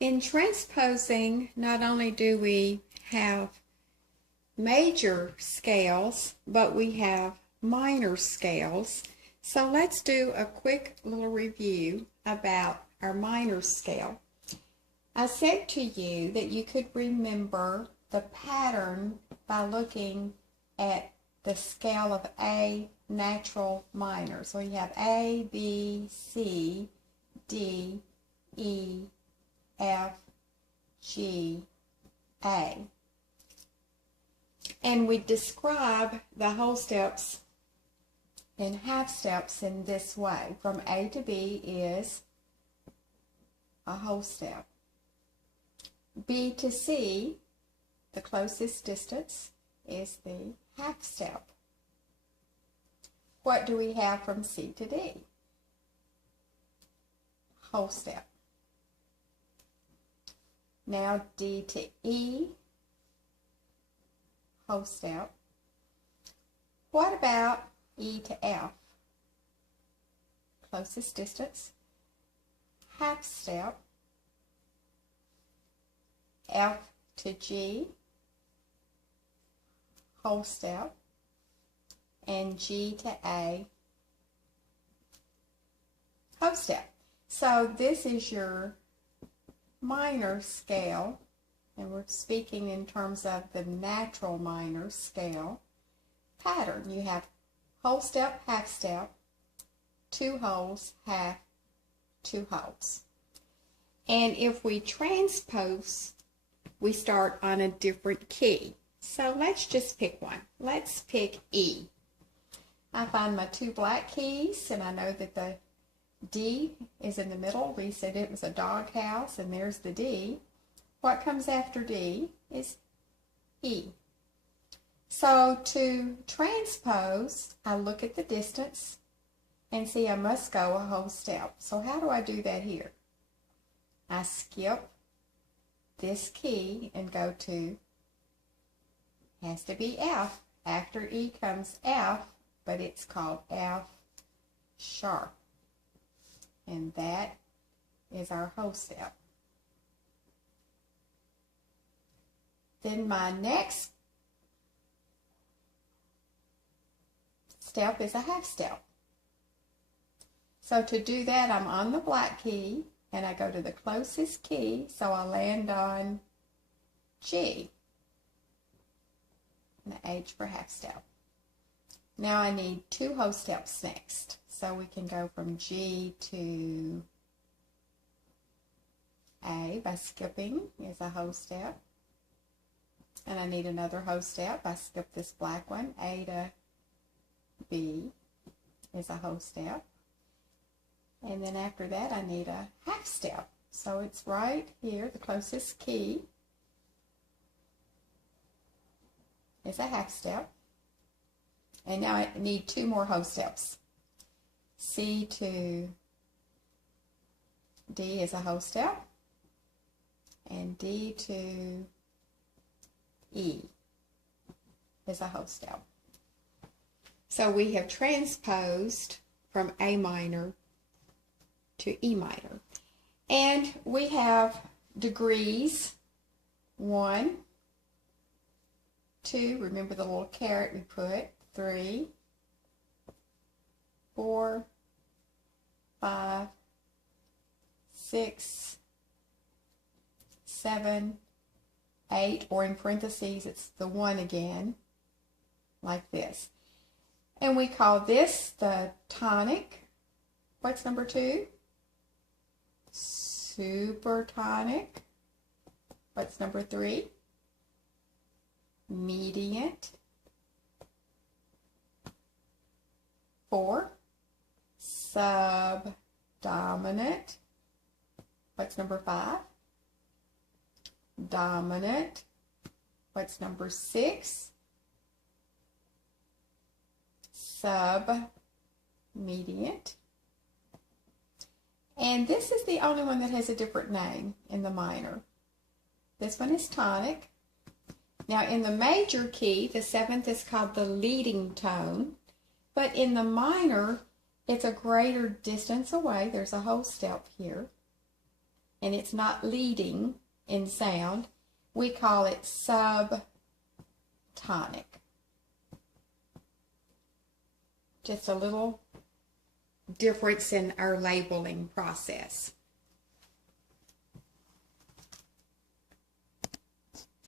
In transposing, not only do we have major scales, but we have minor scales. So let's do a quick little review about our minor scale. I said to you that you could remember the pattern by looking at the scale of A natural minor. So you have A, B, C, D, E, F, G, A. And we describe the whole steps and half steps in this way. From A to B is a whole step. B to C, the closest distance, is the half step. What do we have from C to D? Whole step. Now D to E, whole step. What about E to F? Closest distance, half step. F to G, whole step. And G to A, whole step. So this is your minor scale, and we're speaking in terms of the natural minor scale pattern. You have whole step, half step, two wholes, half, two wholes. And if we transpose, we start on a different key. So let's just pick one. Let's pick E. I find my two black keys, and I know that the D is in the middle. We said it was a doghouse, and there's the D. What comes after D is E. So to transpose, I look at the distance and see I must go a whole step. So how do I do that here? I skip this key and go to, has to be F. After E comes F, but it's called F sharp. And that is our whole step. Then my next step is a half step. So to do that, I'm on the black key, and I go to the closest key, so I land on G, and the H for half step. Now I need two whole steps next. So we can go from G to A by skipping is a whole step. And I need another whole step. I skip this black one. A to B is a whole step. And then after that I need a half step. So it's right here, the closest key is a half step. And now I need two more whole steps. C to D is a whole step, and D to E is a whole step. So we have transposed from A minor to E minor. And we have degrees, 1, 2, remember the little caret we put, 3, 4, 5, 6, 7, 8, or in parentheses it's the 1 again, like this. And we call this the tonic. What's number 2? Supertonic. What's number 3? Mediant. 4, subdominant. What's number 5? Dominant. What's number 6? Submediant. And this is the only one that has a different name in the minor. This one is tonic. Now in the major key, the 7th is called the leading tone. But in the minor, it's a greater distance away. There's a whole step here. and it's not leading in sound, we call it subtonic. Just a little difference in our labeling process.